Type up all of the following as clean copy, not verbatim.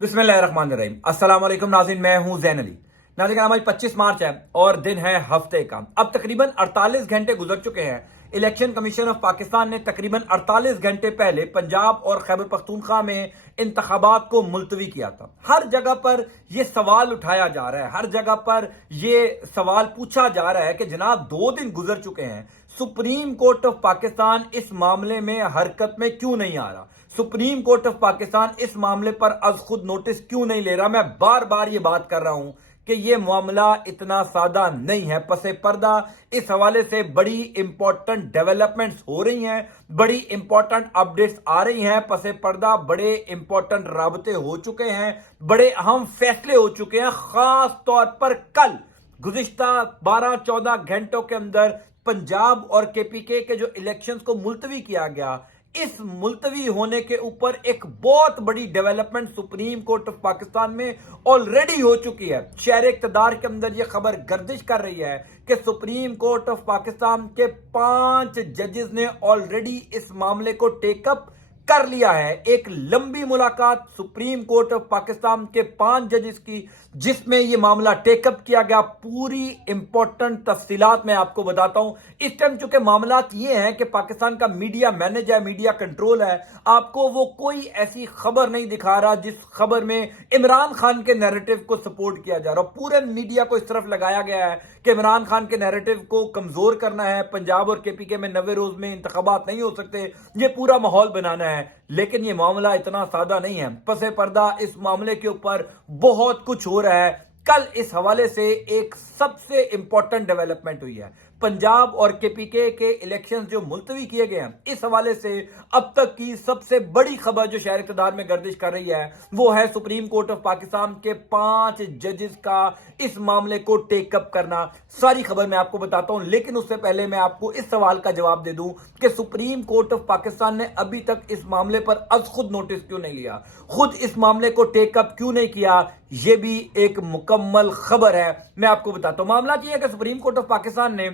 बिस्मिल्लाहिर्रहमानिर्रहीम। अस्सलाम वालेकुम नाज़रीन, मैं हूं ज़ैन अली। नाज़रीन, आज 25 मार्च है और दिन है हफ्ते का। अब तकरीबन 48 घंटे गुजर चुके हैं। इलेक्शन कमीशन ऑफ पाकिस्तान ने तकरीबन 48 घंटे पहले पंजाब और खैबर पख्तूनख्वा में इंतखाबात को मुलतवी किया था। हर जगह पर यह सवाल उठाया जा रहा है, हर जगह पर यह सवाल पूछा जा रहा है कि जनाब 2 दिन गुजर चुके हैं, सुप्रीम कोर्ट ऑफ पाकिस्तान इस मामले में हरकत में क्यों नहीं आ रहा? सुप्रीम कोर्ट ऑफ पाकिस्तान इस मामले पर अज खुद नोटिस क्यों नहीं ले रहा? मैं बार बार ये बात कर रहा हूं कि ये मामला इतना सादा नहीं है। पसे पर्दा इस हवाले से बड़ी इंपॉर्टेंट डेवलपमेंट्स हो रही हैं, बड़ी इंपॉर्टेंट अपडेट्स आ रही हैं। पसे पर्दा बड़े इंपॉर्टेंट राबते हो चुके हैं, बड़े अहम फैसले हो चुके हैं। खास तौर पर कल गुज़िश्ता 12-14 घंटों के अंदर पंजाब और केपीके के जो इलेक्शंस को मुलतवी किया गया, इस मुलतवी होने के ऊपर एक बहुत बड़ी development supreme court of Pakistan में ऑलरेडी हो चुकी है। शहर इक़्तिदार के अंदर यह खबर गर्दिश कर रही है कि सुप्रीम कोर्ट ऑफ पाकिस्तान के 5 जजेस ने ऑलरेडी इस मामले को टेकअप कर लिया है। एक लंबी मुलाकात सुप्रीम कोर्ट ऑफ पाकिस्तान के 5 जजेस की, जिसमें यह मामला टेकअप किया गया। पूरी इंपॉर्टेंट तफसीलात मैं आपको बताता हूं। इस टाइम चूंकि मामलात ये हैं कि पाकिस्तान का मीडिया मैनेज है, मीडिया कंट्रोल है, आपको वो कोई ऐसी खबर नहीं दिखा रहा जिस खबर में इमरान खान के नैरेटिव को सपोर्ट किया जा रहा। पूरे मीडिया को इस तरफ लगाया गया है कि इमरान खान के नैरेटिव को कमजोर करना है, पंजाब और केपीके में 90 रोज में इंतखाबात नहीं हो सकते, ये पूरा माहौल बनाना है। लेकिन ये मामला इतना सादा नहीं है। पसे पर्दा इस मामले के ऊपर बहुत कुछ हो रहा है। कल इस हवाले से एक सबसे इंपॉर्टेंट डेवलपमेंट हुई है। पंजाब और केपीके के इलेक्शंस जो मुलतवी किए गए हैं, इस हवाले से अब तक की सबसे बड़ी खबर जो शहर इक़्तिदार में गर्दिश कर रही है वो है सुप्रीम कोर्ट ऑफ पाकिस्तान के 5 जजेस का इस मामले को टेकअप करना। सारी खबर मैं आपको बताता हूं, लेकिन उससे पहले मैं आपको इस सवाल का जवाब दे दूं कि सुप्रीम कोर्ट ऑफ पाकिस्तान ने अभी तक इस मामले पर अज खुद नोटिस क्यों नहीं लिया, खुद इस मामले को टेकअप क्यों नहीं किया। यह भी एक मुकम्मल खबर है, मैं आपको बताता हूं। मामला यह है कि सुप्रीम कोर्ट ऑफ पाकिस्तान ने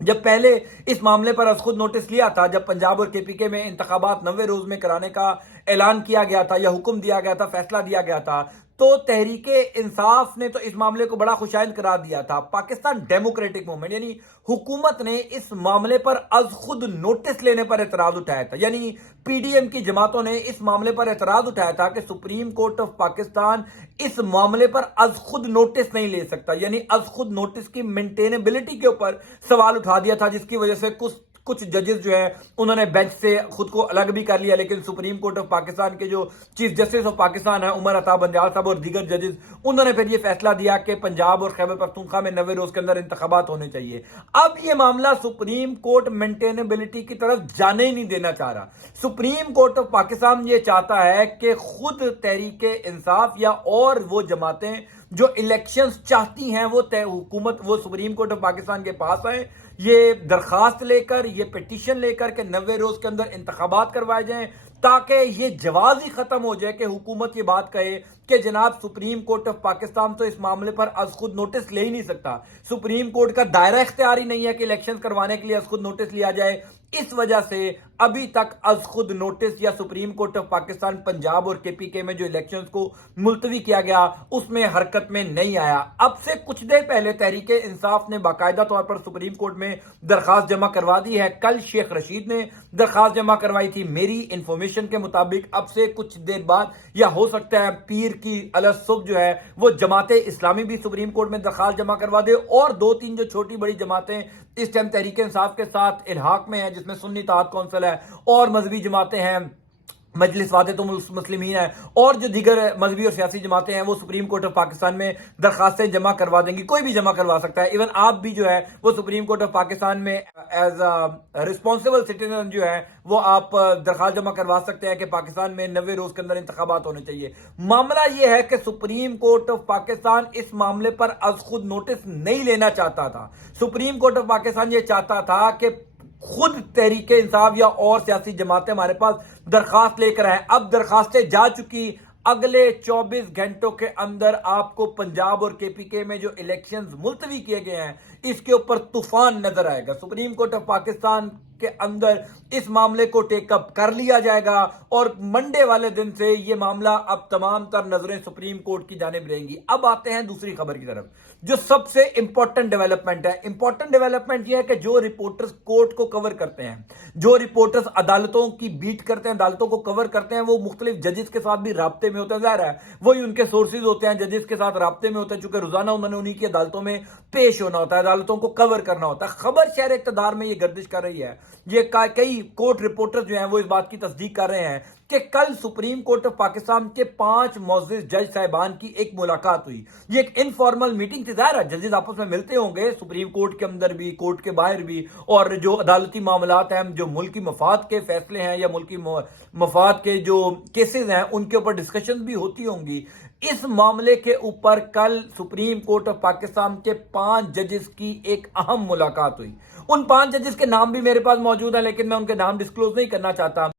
जब पहले इस मामले पर अज खुद नोटिस लिया था, जब पंजाब और केपीके में इंतखाबात 90 रोज में कराने का ऐलान किया गया था या हुक्म दिया गया था, फैसला दिया गया था, तो तहरीके इंसाफ ने तो इस मामले को बड़ा खुशाइंद करार दिया था। पाकिस्तान डेमोक्रेटिक मूवमेंट यानी हुकूमत ने इस मामले पर अज खुद नोटिस लेने पर एतराज उठाया था। यानी पीडीएम की जमातों ने इस मामले पर एतराज उठाया था कि सुप्रीम कोर्ट ऑफ पाकिस्तान इस मामले पर अज खुद नोटिस नहीं ले सकता। यानी अज खुद नोटिस की मेंटेनेबिलिटी के ऊपर सवाल उठा दिया था, जिसकी वजह से कुछ जजेस जो है उन्होंने बेंच से खुद को अलग भी कर लिया। लेकिन सुप्रीम कोर्ट ऑफ पाकिस्तान के जो चीफ जस्टिस ऑफ पाकिस्तान है उमर अता बंजाल साहब और दीगर जजेस, उन्होंने फिर ये फैसला दिया कि पंजाब और खैबर पख्तूनख्वा में 90 रोज के अंदर इंतखाबात होने चाहिए। अब ये मामला सुप्रीम कोर्ट मेंटेनेबिलिटी की तरफ जाने ही नहीं देना चाह रहा। सुप्रीम कोर्ट ऑफ पाकिस्तान ये चाहता है कि खुद तहरीके इंसाफ या और वो जमातें जो इलेक्शंस चाहती हैं वो हुकूमत वो सुप्रीम कोर्ट ऑफ पाकिस्तान के पास आए, ये दरखास्त लेकर, ये पिटीशन लेकर के 90 रोज के अंदर इंतखाबात करवाए जाएं, ताकि ये जवाज ही खत्म हो जाए कि हुकूमत ये बात कहे कि जनाब सुप्रीम कोर्ट ऑफ पाकिस्तान तो इस मामले पर अज खुद नोटिस ले ही नहीं सकता। सुप्रीम कोर्ट का दायरा इख्तियार ही नहीं है कि इलेक्शन करवाने के लिए अज खुद नोटिस लिया जाए। इस वजह से अभी तक अज खुद नोटिस या supreme court of Pakistan Punjab और केपीके में जो इलेक्शंस को मुलतवी किया गया उसमें हरकत में नहीं आया। अब से कुछ देर पहले तहरीके इंसाफ ने बाकायदा तौर पर सुप्रीम कोर्ट में दरखास्त जमा करवा दी है। कल शेख रशीद ने दरखास्त जमा करवाई थी। मेरी इंफॉर्मेशन के मुताबिक अब से कुछ देर बाद या हो सकता है पीर की अलग सुबह जो है वो जमाते इस्लामी भी सुप्रीम कोर्ट में दरखास्त जमा करवा दे, और 2-3 जो छोटी बड़ी जमातें इस टाइम तहरीके इंसाफ के साथ इल्हाक में है, जिसमें सुन्नी इत्तेहाद कौंसिल है और मजहबी जमातें हैं, मजलिस वादे मुस्लिमीन है, और जो दीगर मजहबी और सियासी जमातें हैं वो सुप्रीम कोर्ट ऑफ पाकिस्तान में दरखास्तें जमा करवा देंगी। कोई भी जमा करवा सकता है, इवन आप भी जो है वो सुप्रीम कोर्ट ऑफ पाकिस्तान में एज अ रिस्पॉन्सिबल सिटीजन जो है वो आप दरखास्त जमा करवा सकते हैं कि पाकिस्तान में 90 रोज के अंदर इंतखाबात होने चाहिए। मामला ये है कि सुप्रीम कोर्ट ऑफ पाकिस्तान इस मामले पर अज खुद नोटिस नहीं लेना चाहता था। सुप्रीम कोर्ट ऑफ पाकिस्तान ये चाहता था कि खुद तहरीके इंसाफ या और सियासी जमातें हमारे पास दरखास्त लेकर आए। अब दरखास्तें जा चुकी, अगले 24 घंटों के अंदर आपको पंजाब और केपीके में जो इलेक्शंस मुलतवी किए गए हैं इसके ऊपर तूफान नजर आएगा। सुप्रीम कोर्ट ऑफ पाकिस्तान के अंदर इस मामले को टेकअप कर लिया जाएगा और मंडे वाले दिन से ये मामला अब तमाम तर नजरें सुप्रीम कोर्ट की जानिब रहेंगी। अब आते हैं दूसरी खबर की तरफ, जो सबसे इंपॉर्टेंट डेवलपमेंट है। इंपॉर्टेंट डेवलपमेंट यह है कि जो रिपोर्टर्स कोर्ट को कवर करते हैं, जो रिपोर्टर्स अदालतों की बीट करते हैं, अदालतों को कवर करते हैं, वो मुख्तलिफ जजेस के साथ भी राब्ते में होते हैं। ज़ाहिर है वही उनके सोर्सेज होते हैं, जजेस के साथ राब्ते में होते हैं, चूंकि रोजाना उन्होंने उन्हीं की अदालतों में पेश होना होता है, अदालतों को कवर करना होता है। खबर शहर इक़्तिदार में ये गर्दिश कर रही है, ये कई कोर्ट रिपोर्टर्स जो हैं वो इस बात की तस्दीक कर रहे हैं कि कल सुप्रीम कोर्ट ऑफ पाकिस्तान के 5 मुअज़्ज़िज़ जज साहिबान की एक मुलाकात हुई। ये एक इनफॉर्मल मीटिंग थी। ज़ाहिर है जजेस आपस में मिलते होंगे, सुप्रीम कोर्ट के अंदर भी, कोर्ट के बाहर भी, और जो अदालती मामलात हैं, जो मुल्की मफाद के फैसले हैं या मुल्की मफाद के जो केसेस हैं उनके ऊपर डिस्कशन भी होती होंगी। इस मामले के ऊपर कल सुप्रीम कोर्ट ऑफ पाकिस्तान के 5 जजेस की एक अहम मुलाकात हुई। उन 5 जजेस के नाम भी मेरे पास मौजूद है, लेकिन मैं उनके नाम डिस्क्लोज नहीं करना चाहता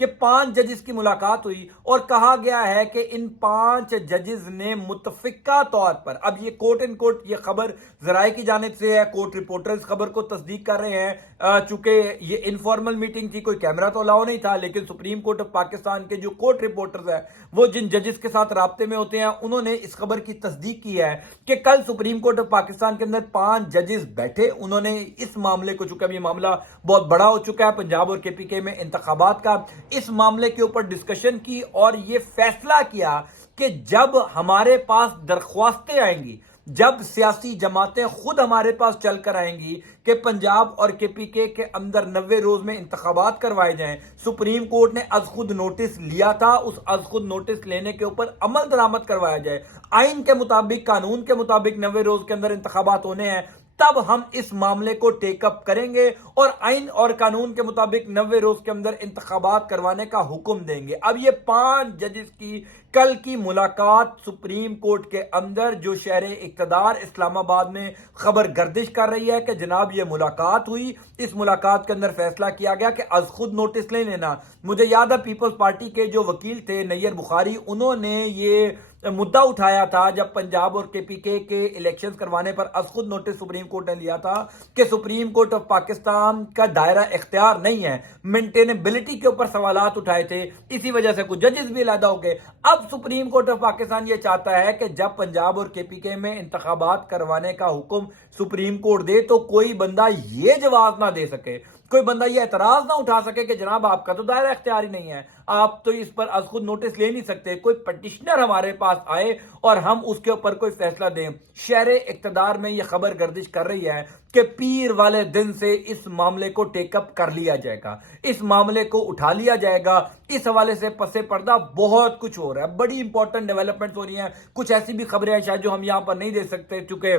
कि 5 जजेस की मुलाकात हुई और कहा गया है कि इन 5 जजेस ने मुतफिका तौर पर, अब ये कोर्ट इन कोर्ट ये खबर जराए की जानिब से है, कोर्ट रिपोर्टर इस खबर को तस्दीक कर रहे हैं, चूंकि ये इनफॉर्मल मीटिंग थी, कोई कैमरा तो अलाउ नहीं था, लेकिन सुप्रीम कोर्ट ऑफ पाकिस्तान के जो कोर्ट रिपोर्टर्स हैं वो जिन जजेस के साथ राब्ते में होते हैं, उन्होंने इस खबर की तस्दीक की है कि कल सुप्रीम कोर्ट ऑफ पाकिस्तान के अंदर 5 जजेस बैठे। उन्होंने इस मामले को, चूंकि ये मामला बहुत बड़ा हो चुका है पंजाब और केपीके में इंतखाबात का, इस मामले के ऊपर डिस्कशन की और यह फैसला किया कि जब हमारे पास दरख्वास्तें आएंगी, जब सियासी जमातें खुद हमारे पास चलकर आएंगी कि पंजाब और केपीके के अंदर 90 रोज में इंतखाबात करवाए जाएं, सुप्रीम कोर्ट ने अज खुद नोटिस लिया था, उस अज खुद नोटिस लेने के ऊपर अमल दरामद करवाया जाए, आइन के मुताबिक, कानून के मुताबिक 90 रोज के अंदर इंतखाबात होने हैं, तब हम इस मामले को टेकअप करेंगे और आइन और कानून के मुताबिक 90 रोज के अंदर इंतखाबात करवाने का हुक्म देंगे। अब ये 5 जजेस की कल की मुलाकात सुप्रीम कोर्ट के अंदर, जो शहर इक़्तिदार इस्लामाबाद में खबर गर्दिश कर रही है कि जनाब ये मुलाकात हुई, इस मुलाकात के अंदर फैसला किया गया कि अज खुद नोटिस ले लेना। मुझे याद है पीपल्स पार्टी के जो वकील थे नैयर बुखारी, उन्होंने ये मुद्दा उठाया था जब पंजाब और केपीके के इलेक्शंस करवाने पर अज खुद नोटिस सुप्रीम कोर्ट ने लिया था कि सुप्रीम कोर्ट ऑफ पाकिस्तान का दायरा इख्तियार नहीं है, मेंटेनेबिलिटी के ऊपर सवालात उठाए थे, इसी वजह से कुछ जजेस भी अलहदा हो गए। अब सुप्रीम कोर्ट ऑफ पाकिस्तान ये चाहता है कि जब पंजाब और केपीके में इंतखाबात करवाने का हुक्म सुप्रीम कोर्ट दे तो कोई बंदा ये जवाब ना दे सके, कोई बंदा ये एतराज ना उठा सके कि जनाब आपका तो दायरा इख्तियारी नहीं है, आप तो इस पर आज खुद नोटिस ले नहीं सकते। कोई पटिशनर हमारे पास आए और हम उसके ऊपर कोई फैसला दें। शहर इक़्तिदार में यह खबर गर्दिश कर रही है कि पीर वाले दिन से इस मामले को टेकअप कर लिया जाएगा, इस मामले को उठा लिया जाएगा। इस हवाले से पसे पर्दा बहुत कुछ हो रहा है, बड़ी इंपॉर्टेंट डेवलपमेंट हो रही हैं। कुछ ऐसी भी खबरें हैं शायद जो हम यहाँ पर नहीं दे सकते, चूंकि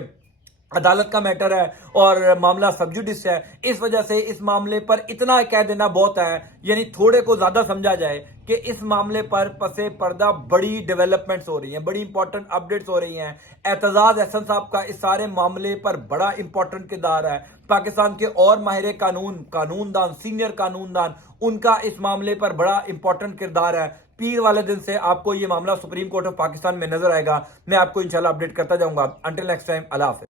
अदालत का मैटर है और मामला सबजुडिस है, इस वजह से इस मामले पर इतना कह देना बहुत है, यानी थोड़े को ज्यादा समझा जाए कि इस मामले पर पसे पर्दा बड़ी डेवलपमेंट्स हो रही हैं, बड़ी इंपॉर्टेंट अपडेट्स हो रही हैं। एतजाज अहसन साहब का इस सारे मामले पर बड़ा इंपॉर्टेंट किरदार है। पाकिस्तान के और माहिर कानूनदान, सीनियर कानूनदान, उनका इस मामले पर बड़ा इंपॉर्टेंट किरदार है। पीर वाले दिन से आपको ये मामला सुप्रीम कोर्ट ऑफ पाकिस्तान में नजर आएगा। मैं आपको इंशाल्लाह अपडेट करता जाऊंगा। अंटिल नेक्स्ट टाइम, अल्लाह हाफ़िज़।